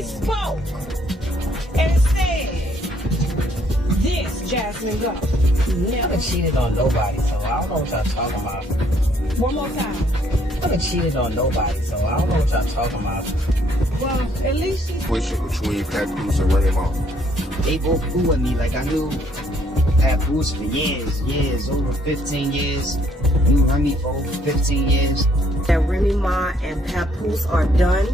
He spoke and said, this, Jasmine, go. Never cheated on nobody, so I don't know what y'all talking about. One more time. Never cheated on nobody, so I don't know what y'all talking about. Well, at least she... Situation between Papoose and Remy Ma. They both cool with me, like I knew Papoose for years, over 15 years. Knew Remy for over 15 years. That Remy Ma and Papoose are done.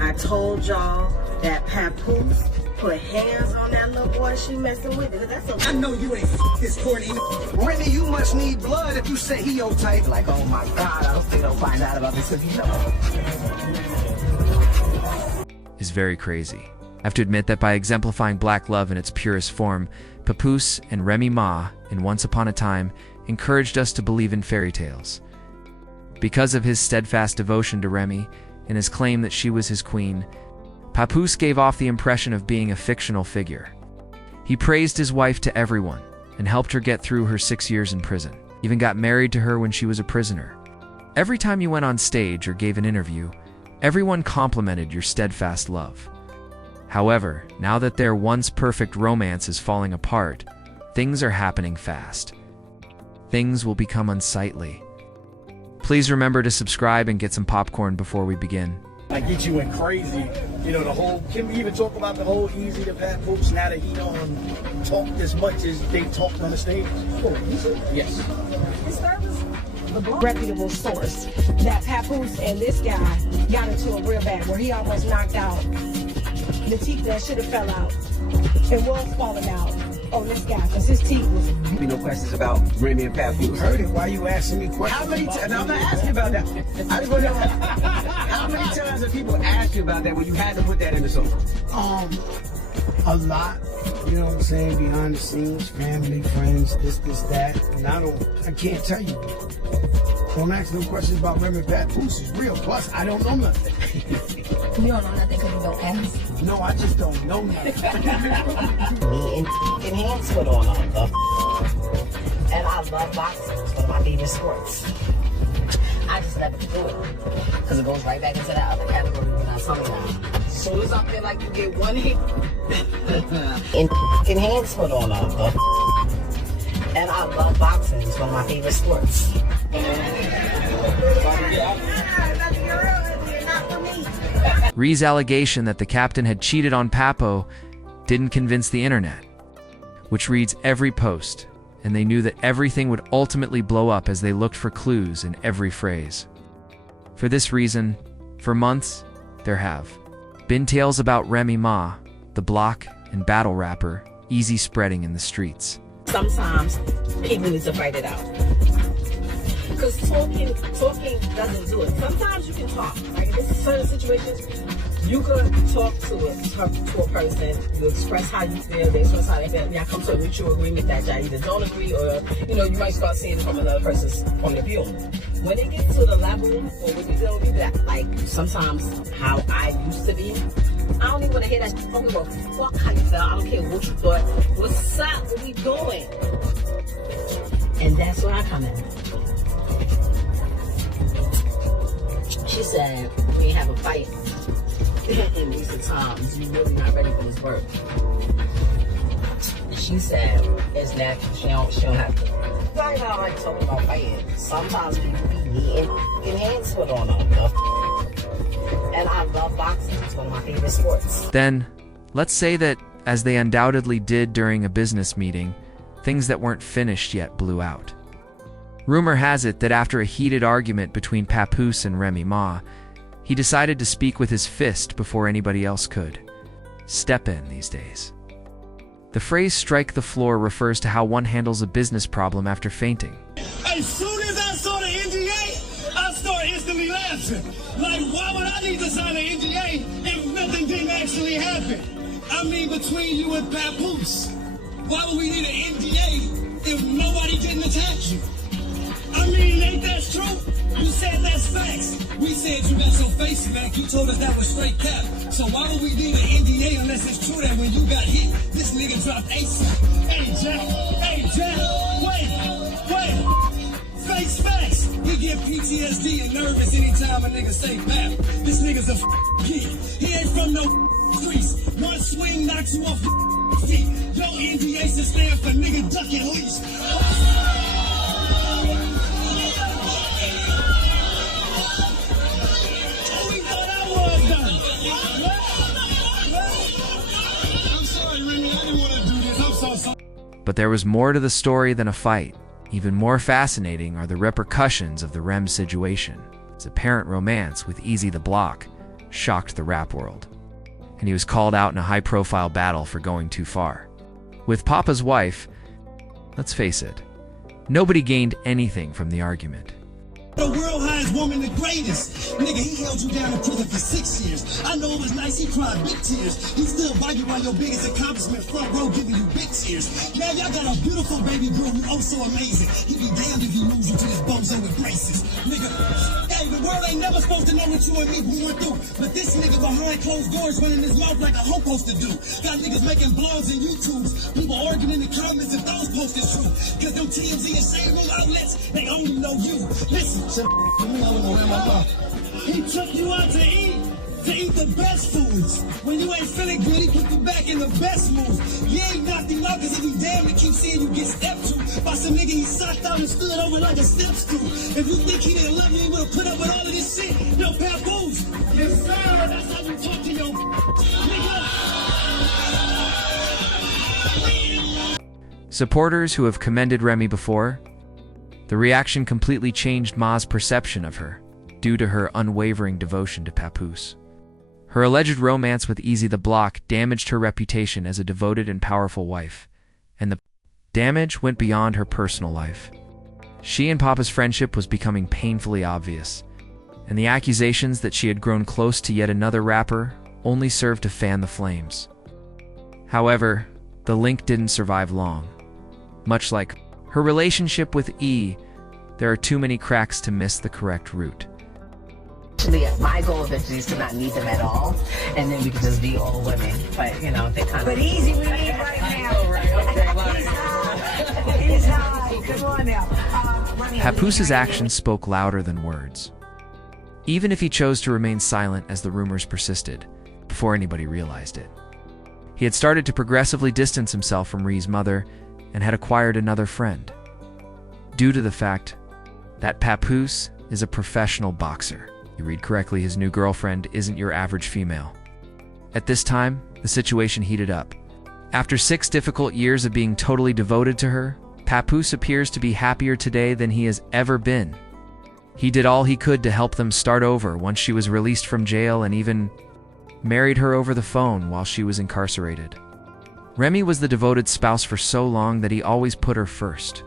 I told y'all that Papoose put hands on that little boy she messing with. I know you ain't this corny. Remy, you must need blood if you say he your type. Like, oh my God, I hope they don't find out about this, because you know. Is very crazy. I have to admit that by exemplifying black love in its purest form, Papoose and Remy Ma, in Once Upon a Time, encouraged us to believe in fairy tales. Because of his steadfast devotion to Remy and his claim that she was his queen, Papoose gave off the impression of being a fictional figure. He praised his wife to everyone and helped her get through her 6 years in prison, even got married to her when she was a prisoner. Every time you went on stage or gave an interview, everyone complimented your steadfast love. However, now that their once perfect romance is falling apart, things are happening fast. Things will become unsightly. Please remember to subscribe and get some popcorn before we begin. I get you went crazy. You know, the whole, can we even talk about the whole Easy to Papoose now that he don't talk as much as they talked on the stage? Oh, Easy? Yes. The reputable source that Papoose and this guy got into a real bad where he almost knocked out the teeth that should have fell out and was falling out on this guy because his teeth was... Be no questions about Remy and Papoose. You heard it. Why you asking me questions? How many times? I'm not asking about that. I just want to know how many times have people asked you about that when you had to put that in the song? A lot. You know what I'm saying? Behind the scenes, family, friends, this, that. And I can't tell you. Don't ask no questions about Remy Papoose. It's real. Plus, I don't know nothing. You don't know nothing because you don't ask. No, I just don't know nothing. Me and hands put on them. And I love boxing. It's one of my favorite sports. I just never do it. Because it goes right back into that other category when I talk about. As soon as I feel like you get one hit, and hands put on them. And I love boxing. It's one of my favorite sports. Ree's allegation that the captain had cheated on Papo didn't convince the internet, which reads every post, and they knew that everything would ultimately blow up as they looked for clues in every phrase. For this reason, for months, there have been tales about Remy Ma, the block and battle rapper, easy spreading in the streets. Sometimes people need to fight it out. Because talking doesn't do it. Sometimes you can talk. Like in certain situations, you could talk to a person, you express how you feel, they express how they feel. Y'all come to a mutual agreement that y'all either don't agree or, you know, you might start seeing it from another person's point of view. When it gets to the level, or when you don't do that, like sometimes how I used to be, I don't even want to hear that. I don't give a fuck how you felt. I don't care what you thought. What's up? What we doing? And that's where I come in. She said, we ain't have a fight in recent times. You really not ready for this work. She said, it's natural. She don't have to. Right now, I like talking about fighting. Sometimes people be needing hands put on them. And I love boxing. It's one of my favorite sports. Then, let's say that, as they undoubtedly did during a business meeting, things that weren't finished yet blew out. Rumor has it that after a heated argument between Papoose and Remy Ma, he decided to speak with his fist before anybody else could. Step in these days. The phrase strike the floor refers to how one handles a business problem after fainting. As soon as I saw the NDA, I started instantly laughing. Like, why would I need to sign an NDA if nothing didn't actually happen? I mean, between you and Papoose, why would we need an NDA if nobody didn't attack you? I mean, ain't that true? You said that's facts. We said you got your face back. You told us that was straight cap. So why would we need an NDA unless it's true that when you got hit, this nigga dropped ASAP? Hey, Jack, wait. Face facts. He get PTSD and nervous anytime a nigga say bap. This nigga's a kid. He ain't from no swing knocks you off your feet. Yo, NDA should stand for nigga duck at least. Oh, we thought I was done. I'm sorry, Remy, I didn't want to do this. I'm so sorry. But there was more to the story than a fight. Even more fascinating are the repercussions of the Rem situation. His apparent romance with Easy the Block shocked the rap world, and he was called out in a high-profile battle for going too far. With Papa's wife, let's face it, nobody gained anything from the argument. The world highest woman, the greatest. Nigga, he held you down in prison for 6 years. I know it was nice, he cried big tears. He still bragging about your biggest accomplishment, front row giving you big tears. Now y'all got a beautiful baby girl who oh so amazing. He be damned if he moves you to his bozo with braces. Nigga, hey, the world ain't never supposed to know what you and me going through. But this nigga behind closed doors running his mouth like a hoe supposed to do. Got niggas making blogs and YouTubes. People arguing in the comments if those posts is true. Cause them TMZ and shade room outlets, they only know you. Listen. He took you out to eat the best foods. When you ain't feeling good, he put you back in the best mood. You ain't knocked him out cause he be damned to keep seeing you get stepped to by some nigga he socked out and stood over like a step stool. If you think he didn't love you, he would've put up with all of this shit. Yo, Papoose, yes sir, that's how you talk to your nigga. Supporters who have commended Remy before, the reaction completely changed Ma's perception of her due to her unwavering devotion to Papoose. Her alleged romance with Easy the Block damaged her reputation as a devoted and powerful wife, and the damage went beyond her personal life. She and Papa's friendship was becoming painfully obvious, and the accusations that she had grown close to yet another rapper only served to fan the flames. However, the link didn't survive long. Much like her relationship with E, there are too many cracks to miss the correct route. My goal eventually is to not need them at all, and then we can just be all women. But you know, they kind of. But Easy we need right now. He's high. Come on now. Papoose's actions spoke louder than words. Even if he chose to remain silent as the rumors persisted, before anybody realized it. He had started to progressively distance himself from Rhee's mother and had acquired another friend, due to the fact that Papoose is a professional boxer. You read correctly, his new girlfriend isn't your average female. At this time, the situation heated up. After 6 difficult years of being totally devoted to her, Papoose appears to be happier today than he has ever been. He did all he could to help them start over once she was released from jail and even married her over the phone while she was incarcerated. Remy was the devoted spouse for so long that he always put her first,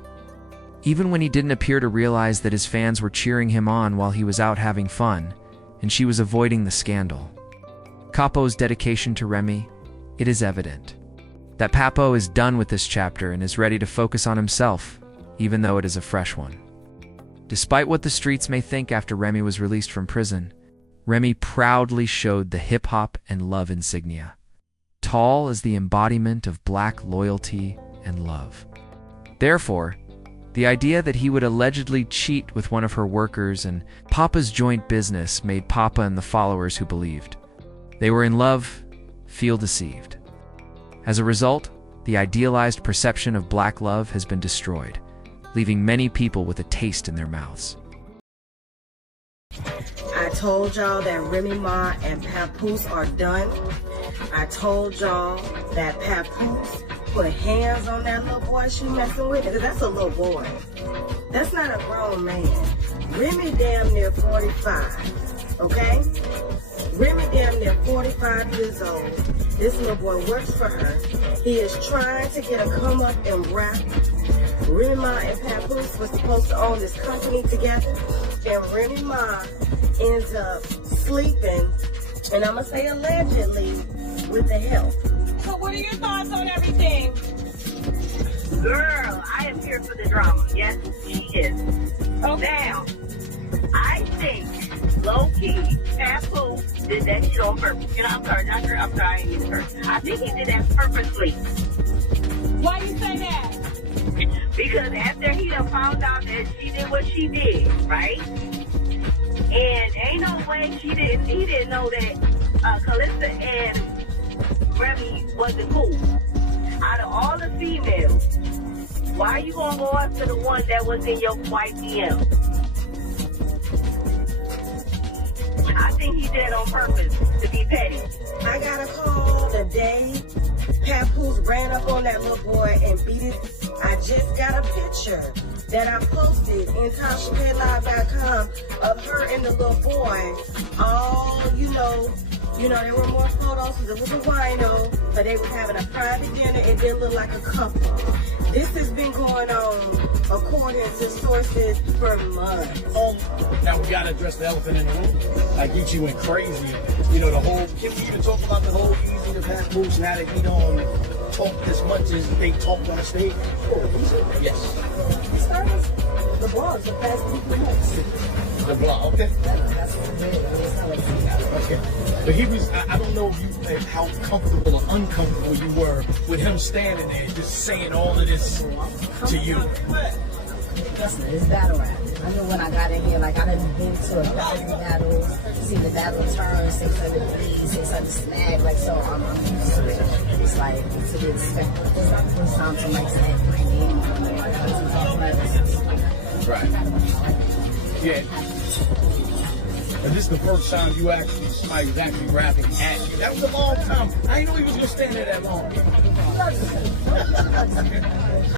even when he didn't appear to realize that his fans were cheering him on while he was out having fun, and she was avoiding the scandal. Capo's dedication to Remy, it is evident that Papo is done with this chapter and is ready to focus on himself, even though it is a fresh one. Despite what the streets may think after Remy was released from prison, Remy proudly showed the hip-hop and love insignia, tall as the embodiment of Black loyalty and love. Therefore, the idea that he would allegedly cheat with one of her workers and Papa's joint business made Papa and the followers who believed they were in love feel deceived. As a result, the idealized perception of Black love has been destroyed, leaving many people with a taste in their mouths. I told y'all that Remy Ma and Papoose are done. I told y'all that Papoose put hands on that little boy she messing with. That's a little boy. That's not a grown man. Remy damn near 45, okay? Remy damn near 45 years old. This little boy works for her. He is trying to get a come up and rap. Remy Ma and Papoose were supposed to own this company together, and Remy Ma ends up sleeping, and I'm gonna say allegedly, with the help. So what are your thoughts on everything? Girl, I am here for the drama. Yes, she is. Okay. Now, I think low-key, Papoose did that shit on purpose. You know, I'm sorry, Doctor, I'm sorry, I ain't mean to curse. I think he did that purposely. Why you say that? Because after he done found out that she did what she did, right? And ain't no way he didn't know that Calista and Remy wasn't cool. Out of all the females, why you gonna go after the one that was in your white DM? I think he did on purpose to be petty. I got a call the day Papoose ran up on that little boy and beat it. I just got a picture that I posted in TashaKLive.com of her and the little boy. All, there were more photos because it was a wino, but they was having a private dinner. It didn't look like a couple. This has been going on, according to sources, for months. Now we gotta address the elephant in the room. Like Geechee went crazy. The whole, can we even talk about the whole Easy to Papoose now that he don't talk as much as they talked on stage? Oh, Easy? Yes. He started the blogs the past few months. The blog, okay. That's what it is. Okay. But he was, I don't know how comfortable or uncomfortable you were with him standing there just saying all of this to you. Listen, it's battle rap. I knew when I got in here, like I done been to a thousand battles, see the battle turn, say something please, say something snag, like so I'm used to it. It's like to be expected. It's not the first time somebody said my name. Right. Yeah. And this is the first time somebody was actually rapping at you. That was a long time. I didn't know he was gonna stand there that long.